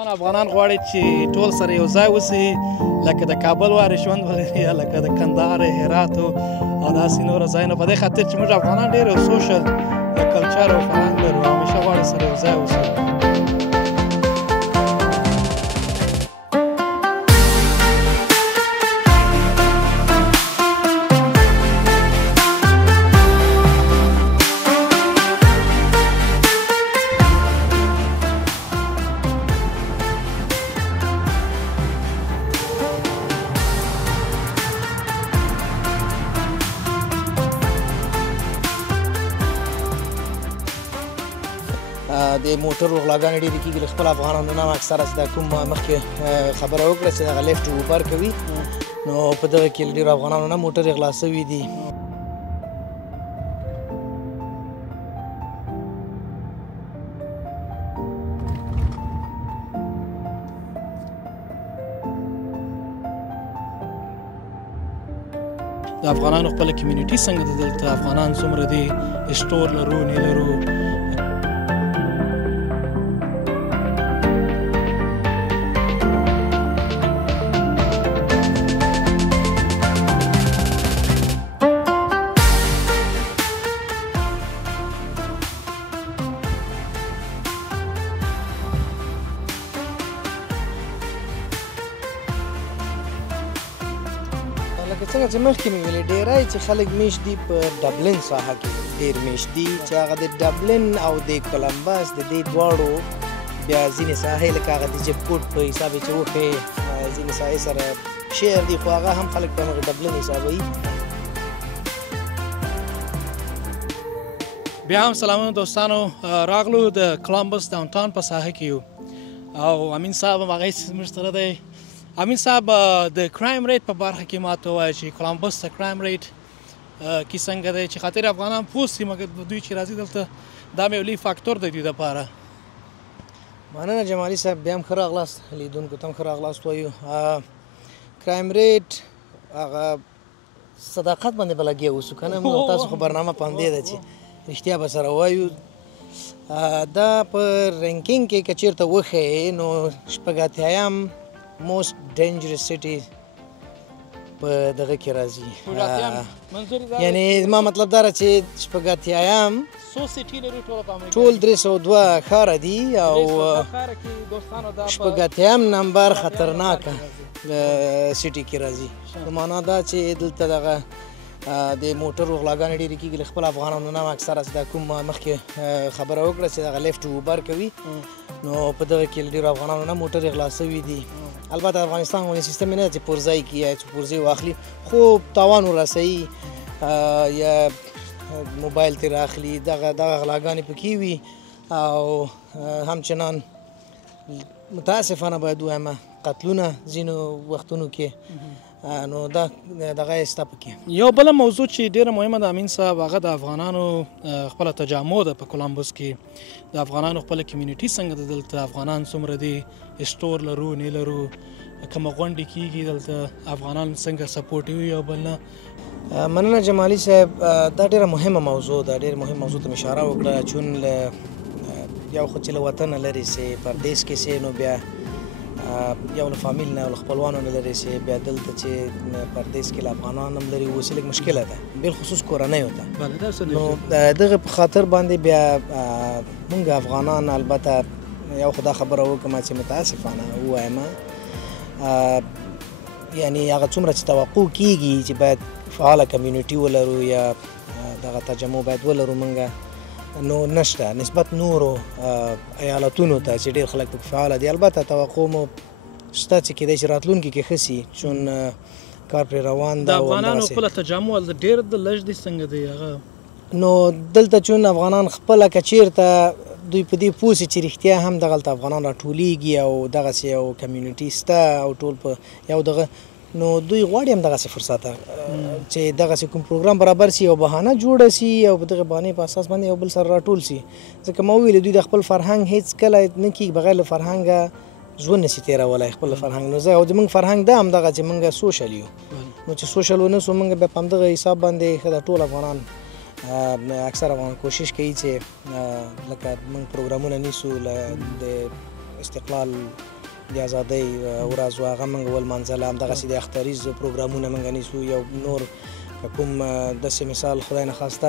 افغانان غواړي چې ټول سره یو ځای اوسي لکه د کابل وارې ژوند ولري یا لکه د کندهار هرات او داسې نور ځایونه په دې خاطر چې موږ افغانان ډېر یو سوشل کلچر او فرهنګ لرو همیشه غواړو سره یو ځای اوسو د موټر غلاګانې ډېرې کېږي له خپل افغانانو نه اکثره چې دا کوم مخکې خبره وکړه چې دغه لیفټ اوبر کوي نو په دغه کې له ډېرو افغانانو نه موټرې غلا سوي دي د افغانانو خپله کمیونټي څنګه ده دلته افغانان څومره دي اسټور لرو نه لرو لکه څنګه چې مخکې مې ویلې ډېری چې خلک میشت دي په ډبلن ساحه کې ډېر میشت دي چې هغه د ډبلن او د کولمبس د دې دواړو بیا ځینې ساحې لکه هغه د جبکوټ په حساب یې چې وښیې ځینې ساحې سره شعر دي خو هغه هم خلک په همغه ډبلن حسابوي بیا هم سلامونه دوستانو راغلو د کولمبس ډاونټاون په ساحه کې یو او امین صاحب هم هغه زموږ سره دی امین صاحب د کرایم ریټ په برخه کې ماته ووایه چې کولمبس د کرایم ریټ کې څنګه دی چې خاطر افغانان پوه سي مګر دوی چې راځي دلته دا مې یو لوی فاکتور دی دوی دپاره مننه جمالي صاحب بیا هم ښه راغلاست لیدونکو ته هم ښه راغلاست وایو کرایم ریټ هغه صداقت باندې به لګیا اوسو که نه تاسو خو برنامه په همدې ده چې رښتیا به سره وایو دا په رینکینګ کې که چېرته وښیې نو شپږ اتیایم most dangerous city په دغه کې راځي یعنی زما مطلب دا چې شپږ اتیایم ټول 302 ښاره دي او شپږ اتیایم نمبر خطرناکه سیټي کې راځي نو معنا دا چې دلته دغه د موټر غلاګانې ډېرې کېږي له خپل افغانانو نه اکثره چې دا کوم مخکې خبره وکړه چې دغه لیفټ اوبر کوي نو په دغه کې له ډېرو افغانانو نه موټرې غلا سوي دي البته افغانستان غونې سیستم نه دی چې پرځای کړي یا چې پرځای واخلي خو تاوان ورسوي یا موبایل ترې راخلي دغه غلاګانې پکې وي او همچنان متاسفانه باید ووایم قتلونه ځینو وختونو کې نو دا دغه یې سته پکې یو بله موضوع چې ډېره مهمه ده امین صاحب هغه د افغانانو خپله تجمع ده په کولمبس کې د افغانانو خپله کمیونټي څنګه ده دلته افغانان څومره دي اسټور لرو نه لرو کومه غونډې کېږي دلته افغانان څنګه سپورټ یو بل نه مننه جمالي صاحب دا ډېره مهمه موضوع ده ډېر مهم موضوع ته مې اشاره وکړه چون یو خو چې له وطنه لرې سې پردیس کې سې نو بیا یو له فامیل نه او له خپلوانو نه لرې سې بیا دلته چې پردیس کې له افغانان هم لري اوسې لږ مشکله ده بالخصوص کورنیو ته نو دغه په خاطر باندې بیا موږ افغانان البته یو خو دا خبره وکړم چې متاسفانه ووایم یعنی هغه څومره چې توقع کېږي چې باید فعاله کمیونټي ولرو یا دغه تجمع باید ولرو موږ نو نشته نسبت نورو ایالتونو ته چې ډېر خلک پکې فعاله دي البته توقع مو شته چې کېدای شي راتلونکي کې ښه سي چون کار پرې روان ده د افغانانو خپله تجمع ډېر د لږ دي څنګه دی هغه نو دلته چون افغانان خپله که چېرته دوی په دې پوه سي چې رښتیا هم دغلته افغانان راټولېږي او دغسې یو کمیونټي شته او ټول په یو دغه نو دوی غواړي هم دغسې فرصت چې دغسې کوم پروګرام برابر سي او بهانه جوړه سي او په دغه بهانې په اساس باندې یو بل سره راټول سي ځکه ما وویلې دوی د خپل فرهنګ هېڅ کله نه کېږي بغیر له فرهنګه ژوند نشي تېرولی خپل فرهنګ نو زه او زموږ فرهنګ دا همدغه چې موږ سوشل یو نو چې سوشل ونه سو موږ بیا په همدغه حساب باندې ښه د ټول افغانان اکثر افغان کوشش کوي چې لکه موږ پروګرامونه نیسو د استقلال د ازادۍ ورځ وه هغه موږ ولمانځله. همدغسې د اختریز پروګرامونه موږ نیسو. یو نور کوم داسې مثال خدای نخواسته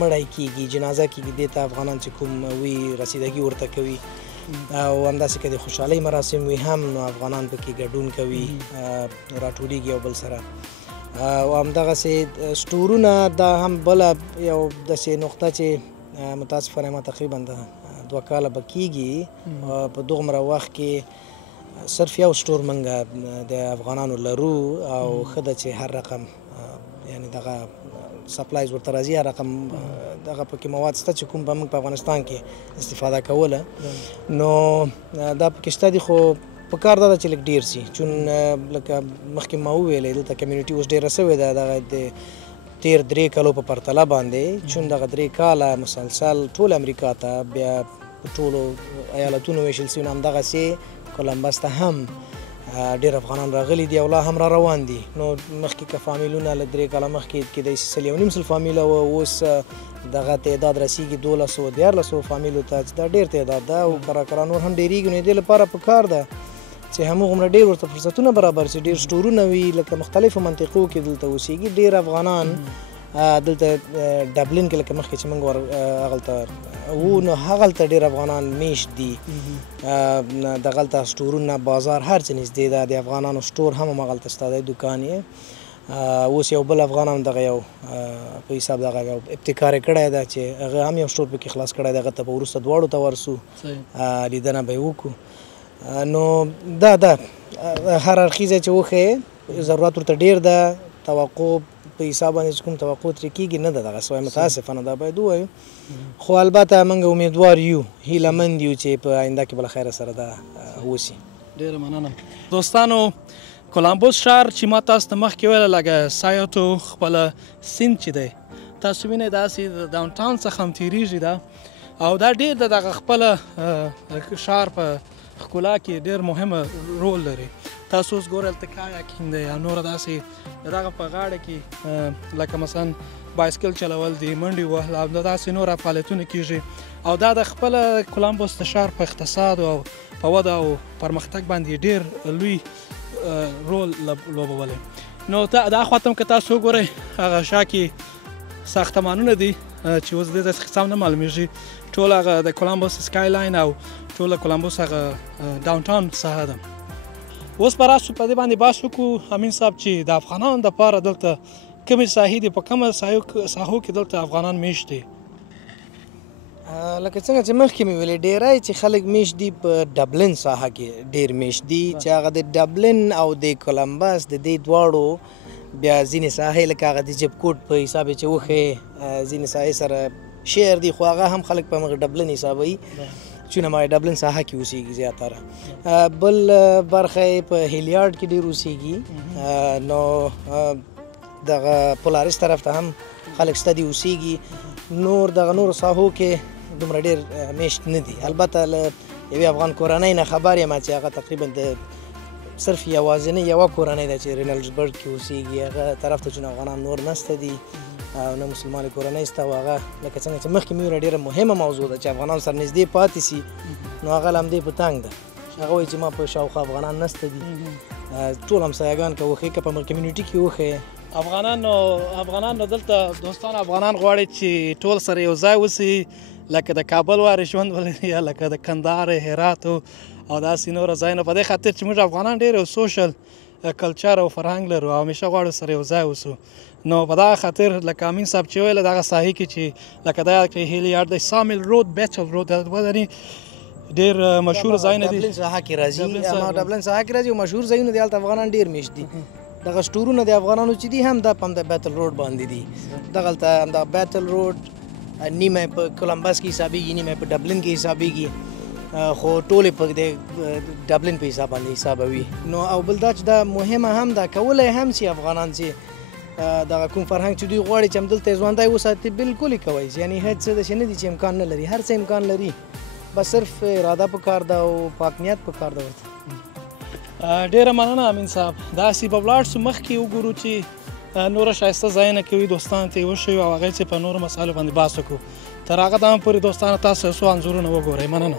مړی کېږي، جنازه کېږي، دې ته افغانان چې کوم وي رسیدګي ورته کوي، او همداسې که د خوشحالۍ مراسم وي هم نو افغانان پکې ګډون کوي، راټولېږي یو بل سره. او همدغسې سټورونه دا هم بله یو داسې نقطه چې متاسفانه ما تقریبا د 2 کاله به کېږي په دومره وخت کې صرف یو سټور موږ د افغانانو لرو، او ښه ده چې هر رقم یعنی دغه سپلایز ورته راځي، هر رقم دغه پکې مواد شته چې کوم به موږ په افغانستان کې استفاده کوله. نو دا پکې شته دي، خو پکار دا ده چې لږ ډېر سي، چون لکه مخکې ما وویلې دلته کمیونټي اوس ډېره سوې ده دغه د تیر 3 کالو په پرتله باندې، چون دغه 3 کاله مسلسل ټول امریکا ته بیا په ټولو ایالتونو ویشل سوي، نو همدغسې کولمبس ته هم ډېر افغانان راغلي دي او لا هم را روان دي. نو مخکې که فامیلونه له 3 کاله مخکې کېدای شي 1.5 فامیله وه، اوس دغه تعداد رسیږي 1200 فامیلو ته، چې دا ډېر تعداد ده او کره نور هم ډېرېږي. نو دې لپاره پکار ده چې همغومره ډېر ورته فرصتونه برابر شي، ډېر سټورونه وي، لکه مختلفو منطقو کې دلته اوسېږي ډېر افغانان. دلته ډبلن کې لکه مخکې چې موږ هغلته وو، نو هغلته ډېر افغانان میشت دي، دغلته سټورونه بازار هر څه نږدې ده، د افغانانو سټور هم همغلته شته دی، دوکان یې. اوس یو بل افغان هم دغه یو په حساب دغه یو ابتکار یې کړی ده چې هغه هم یو سټور پکې خلاص کړی دی، هغه ته به وروسته دواړو ته ورسو، لیدنه به یې وکړو. نو دا هر اړخیزه چې وښیې ضرورت ورته ډېر ده، توقع په حساب باندې چې کوم توقع ترې کېږي نه ده دغه سوی، متاسفانه دا باید ووایو. خو البته موږ امیدوار یو، هیله مند یو چې په آینده کې به له خیره سره دا وسي. ډېره مننه. دوستانو، کولمبوس ښار چې ما تاسو ته مخکې ویله لکه سایټو خپله سیند چې دی تاسو وینئ داسې د ډاون ټاون څخه هم تېرېږي دا، او دا ډېر د دغه خپله ښار په ښکلا کې ډېر مهمه رول لري. تاسو اوس ګورئ هلته کایاکینګ دی یا نوره داسې د دغه په غاړه کې لکه مثلا بایسکل چلول دي، منډې وهل او داسې نور فعالیتونه کېږي، او دا د خپله کولمبوس د ښار په اقتصاد او په وده او پرمختګ باندې ډېر لوی رول لوبولی. نو دا خواته هم که تاسو وګورئ هغه شا کې ساختمانونه دي چې اوس دې ته څه هم نه معلومېږي، ټول هغه د کولمبوس سکای لاین او ټول د کولمبوس هغه ډاون ټاون ساحه ده. اوس به راسو په دې باندې بحث وکړو امین صاحب چې د افغانانو دپاره دلته کومې ساحې دي، په کومه ساحو کې دلته افغانان میشت دي؟ لکه څنګه چې مخکې مې ویلې ډېری چې خلک میشت دي په ډبلن ساحه کې ډېر میشت دي، چې هغه د ډبلن او د کولمبس د دې دواړو بیا ځینې ساحې لکه هغه د جبکوټ په حساب چې وښیې ځینې ساحې سره شعر دي، خو هغه هم خلک په همغه ډبلن حسابوي، چون ما ډبلن ساحه کې اوسېږي زیاتره. بل برخه یې په هیلیارډ کې ډېر اوسېږي، نو دغه پولارس طرف ته هم خلک شته دي اوسېږي. نور دغه نورو ساحو کې دومره ډېر میشت نه دي. البته له یوې افغان کورنۍ نه خبر یم چې هغه تقریبا د صرف یوازینۍ یوه کورنۍ ده چې رینلډزبرګ کې اوسېږي، هغه طرف ته چون افغانان نور نسته دي او نه مسلمانې کورنۍ شته، او هغه لکه څنګه چې مخکې مې ویله ډېره مهمه موضوع ده چې افغانان سره نږدې پاتې سي، نو هغه له همدې په تنګ ده. هغه وایي چې ما په شاوخوا افغانان نسته دي، ټول همسایګان که وښیې که په کمیونټي کې وښیې افغانان دلته دوستان افغانان غواړي چې ټول سره یو ځای اوسي، لکه د کابل وارې ژوند ولري یا لکه د کندهار هرات او داسې نوره ځایونه، په دې خاطر چې موږ افغانان ډېر یو سوشل کلچر او فرهنګ لرو او همیشه غواړو سره یو ځای اوسو. نو په دغه خاطر لکه امین صاحب چې ویله دغه ساحې کې چې لکه دا یاد کړئ هیلیارډ دی، سامیل رود، بیچل رود، دا ډېر مشهور ځایونه دي. ډبلن ساحه کې راځي، ډبلن ساحه کې راځي او مشهور ځایونه دي، هلته افغانان ډېر میشت دي. دغه سټورونه د افغانانو چې دي هم دا په همدا بیتل روډ باندې دي، دغلته همدا بیتل روډ نیمه په کولمبس کې حسابېږي، نیمه په ډبلن کې حسابېږي، خو ټولې په د ډبلن په حساب باندې حسابوي. نو او بل دا چې دا مهمه هم ده، کولی هم چې افغانان چې دغه کوم فرهنګ چې دوی غواړي چې همدلته یې ژوندی وساتي بالکل یې کوی شي، یعنې هېڅ څه داسې نه دي چې امکان نه لري، هر څه امکان لري، بس صرف اراده پکار ده او پاک نیت پکار ده ورته. ډېره مننه امین صاحب. داسې به ولاړ شو مخکې وګورو چې نوره ښایسته ځایونه کوي، دوستانو ته یې وښیو او هغه چې په نورو مسایلو باندې بحث وکړو. تر هغه دمه پورې دوستانو تاسو څو انځورونه وګورئ. مننه.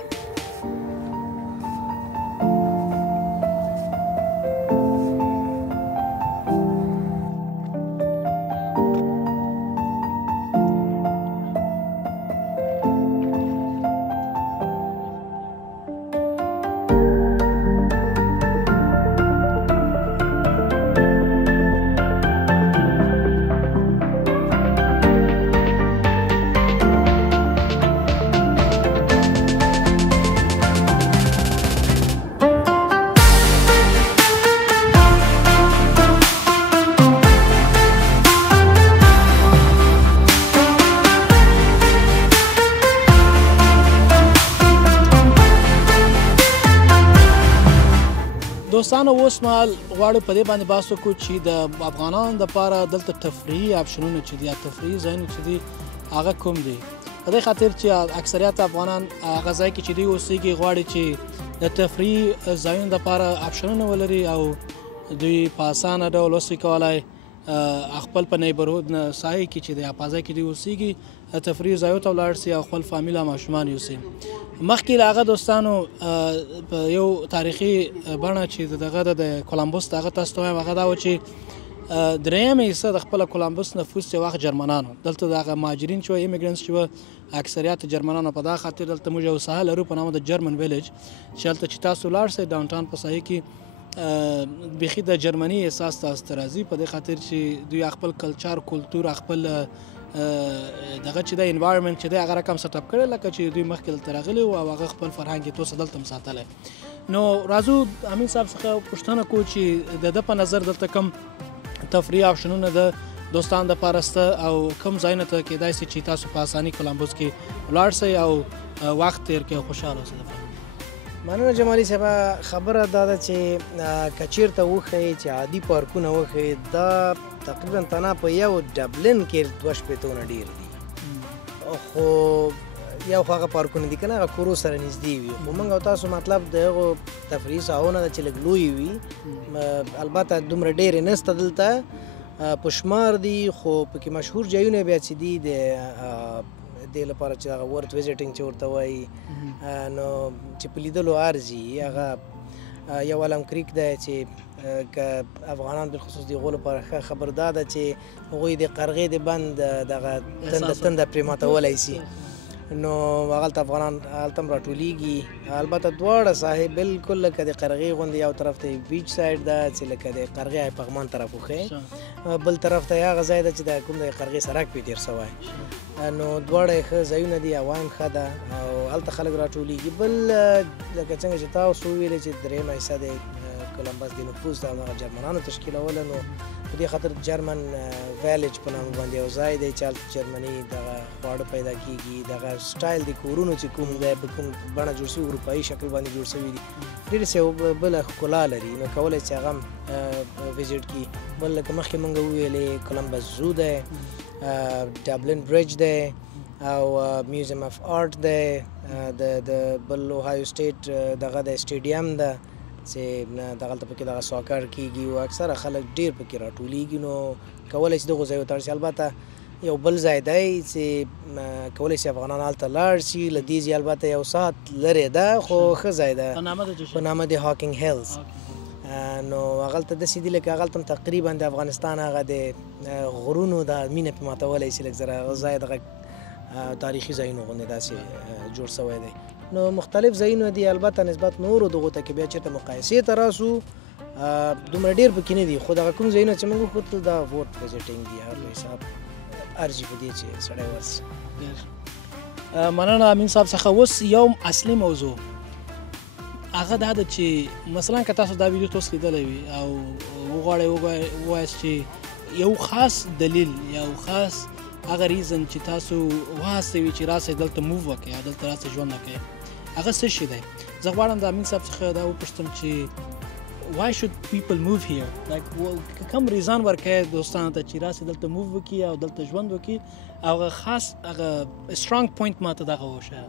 دوستانو اوس مهال غواړو په دې باندې بحث وکړو چې د افغانانو دپاره دلته تفریحي اپشنونه چې دي یا تفریحي ځایونه چې دي هغه کوم دي. په دې خاطر چې اکثریت افغانان هغه ځای کې چې دوی اوسېږي غواړي چې د تفریحي ځایونو دپاره اپشنونه ولري او دوی په اسانه ډول اوسې کولی خپل په نیبرهود ساحې کې چې دی په ځای کې دوی اوسېږي تفریحي ځایو ته ولاړ سي او خپل فامیل او ماشومان یوسي. مخکې له هغه دوستانو په یو تاریخي بڼه چې دغه د کولمبوس دغه تاسو ته وایم هغه دا و چې درېیمه حصه د خپله کولمبوس نفوس چې وخت جرمنانو دلته دغه مهاجرین چې وه ایمیګرنټس چې وه اکثریت جرمنانو په دغه خاطر دلته موږ یو ساحه لرو په نامه د جرمن ویلیج چې هلته چې تاسو ولاړ سئ ډاون ټاون په ساحې کې بیخي د جرمني احساس تاسو ته راځي په دې خاطر چې دوی خپل کلچر کلتور خپل دغه چې د انوایرمنټ چې دی هغه رقم سټ اپ کړی لکه چې دوی مخکې دلته راغلي وو او هغه خپل فرهنګ یې توسه دلته هم ساتلی. نو راځو امین صاحب څخه پوښتنه کوو چې د ده په نظر دلته کوم تفریحي اپشنونه د دوستانو دپاره شته او کوم ځایونه ته کیدای شي چې تاسو په اساني کولمبوس کې ولاړ شئ او وخت تیر کړئ او خوشحاله اوسئ. مننه جمالي صاحب. خبره دا ده چې که چېرته وښیي چې عادي پارکونه وښیي دا تقریبا تنها په یو ډبلن کې 2 شپېتونه ډېر دي خو یو خو هغه پارکونه دي که نه هغه کورو سره نږدې وي خو موږ او تاسو مطلب د هغو تفریحي ساحونه ده چې لږ لویې وي البته دومره ډېرې نسته دلته په شمار دي خو پکې مشهور ځایونه بیا چې دي د دې لپاره چې هغه ورت ویزټینګ چې ورته وایي نو چې په لیدلو ارزي هغه یو علم کریک دی چې که افغانان بالخصوص د هغو لپاره ښه خبر دا ده چې هغوی د قرغې د بند دغه تنده پرې ماتولی سي نو هغلته افغانان هلته هم راټولیږي. البته دواړه ساحې بالکل لکه د قرغې غوندې یو طرف ته بیچ سایډ ده چې لکه د قرغې پغمان طرف وښیي بل طرف ته هغه ځای ده چې د کوم د قرغې سړک پې تېر سوی نو دواړه یې ښه ځایونه دي هوا هم ښه ده او هلته خلک راټولیږي. بل لکه څنګه چې تاسو وویلې چې درېیمه حصه د کولمبس د نفوس د هغه جرمنانو تشکیلوله نو په دې خاطر جرمن ویلیج په نامه باندې یو ځای دی چې هلته جرمني دغه خواړه پیدا کېږي دغه سټایل د کورونو چې کوم دی په کوم بڼه جوړ شوي اروپایي شکل باندې جوړ شوي دي ډېرې څه بله ښکلا لري نو کولی چې هغه هم ویزټ کړي. بل لکه مخکې مونږ وویلې کولمبس زو دی ډبلن برج دی او میوزیم اف آرټ دی د بل اوهایو سټیټ دغه د سټیډیم ده چې دغلته پکې دغه ساکر کېږي او اکثره خلک ډېر پکې راټولیږي نو کولی شي دغو ځایو ته لاړ شي. البته یو بل ځای دی چې کولی شي افغانان هلته لاړ شي له دې ځای البته یو ساعت لرې ده خو ښه ځای ده په نامه د هاکینګ هیلز نو هغلته داسې دي لکه هغلته هم تقریبا د افغانستان هغه د غرونو د مینه پې ماتولی شي لږ زره ځای دغه تاریخي ځایونو غوندې داسې جوړ سوی دی نو مختلف ځایونه دي. البته نسبت نورو دغو ته کې بیا چېرته مقایسې ته راسو دومره ډېر پکې نه دي خو دغه کوم ځایونه چې موږ وکتل دا ورت ویزټینګ دي هر حساب ارزي په دې چې سړی ورسي. مننه امین صاحب څخه. اوس یو اصلي موضوع هغه دا ده چې مثلا که تاسو دا ویډیو تاسو لیدلی وي او وغواړئ ووایاست چې یو خاص دلیل یو خاص هغه ریزن چې تاسو وهڅوي چې راسئ دلته موو وکړئ او دلته راسئ ژوند وکړئ هغه څه شی دی؟ زه غواړم د امین صاحب څخه دا وپوښتم چې why should people move here like کوم ریزن ورکوي دوستانو ته چې راسئ دلته موو وکړي او دلته ژوند وکړي او هغه خاص هغه سترانګ پوینټ ماته دغه وښیه.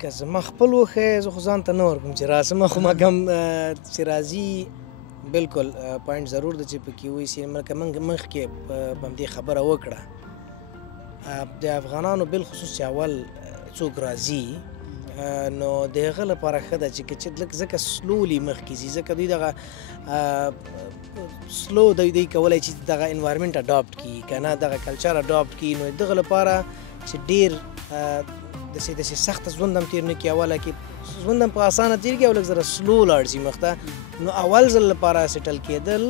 که زما خپل وښیې زه خو ځان ته نه ورکوم چې راسم خو ما کوم چې راځي بالکل پوینټ ضرور ده چې پکې وایسي ملکه مخکې په همدې خبره وکړه د افغانانو بالخصوص چې اول څوک راځي نو د هغه لپاره ښه ده چې لږ ځکه سلولي مخکې ځي ځکه دوی دغه سلو دوی کولی چې دغه انوایرمنټ اډاپټ کړي که نه دغه کلچر اډاپټ کړي نو دغه لپاره چې ډېر داسې سخته ژوند هم تېر نه کړي اوله کې ژوند هم په اسانه تېر کړي او لږ زره سلو لاړ شي مخته نو اول ځل لپاره سیټل کېدل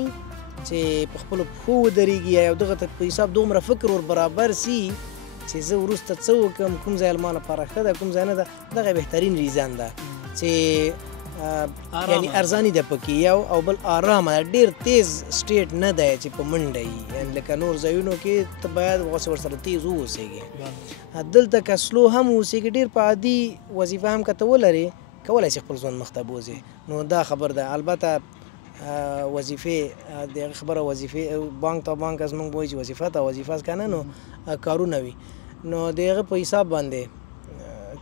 چې په خپلو پښو ودرېږي او دغه ته په حساب دومره فکر ور برابر سي چې زه وروسته څه وکړم کوم ځای ما لپاره ښه ده کوم ځای نه ده دغه بهترین ریزن ده چې یعنی ارزاني ده پکې یو او بل آرامه ده ډېر تیز سټیټ نه دی چې په منډه وي یعنې لکه نور ځایونو کې ته باید غوسې ورسره تیز واوسېږې دلته که سلو هم واوسېږې ډېر په عادي وظیفه هم که ته ولرې کولی شي خپل ژوند مخ ته بوځي. نو دا خبر ده. البته وظیفې د خبره وظیفې بانک ته بانک از موږ وایي چې وظیفه ته وظیفه که نه نو کارونه وي نو د هغه په حساب باندې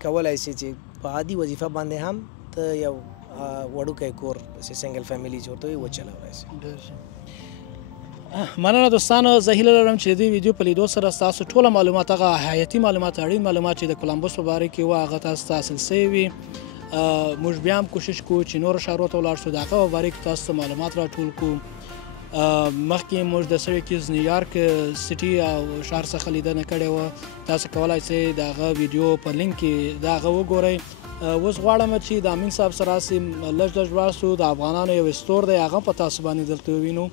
کولی شي چې په عادي وظیفه باندې هم ته یو وړوکی کور سنګل فیملی جوړ ته وچلولی شي. مننه دوستانو، زه هیله لرم چې د دې ویډیو په لیدو سره ستاسو ټوله معلومات، هغه حیاتي معلومات، اړین معلومات چې د کولمبوس په باره کې وو هغه تاسو ته حاصل سوي وي. موږ بیا هم کوشش کوو چې نورو ښارونو ته ولاړ شو، د هغه په باره کې تاسو ته معلومات راټول کړو. مخکې موږ د سویکیز نیویارک سټي او ښار څخه لیدنه کړې وه. تاسو کولی شئ د هغه ویډیو په لینک کې د هغه وګورئ. اوس غواړم چې د امین صاحب سره راسي لږ لاړ شو. د افغانانو یو استور دی، هغه په تاسو باندې دلته ووینو.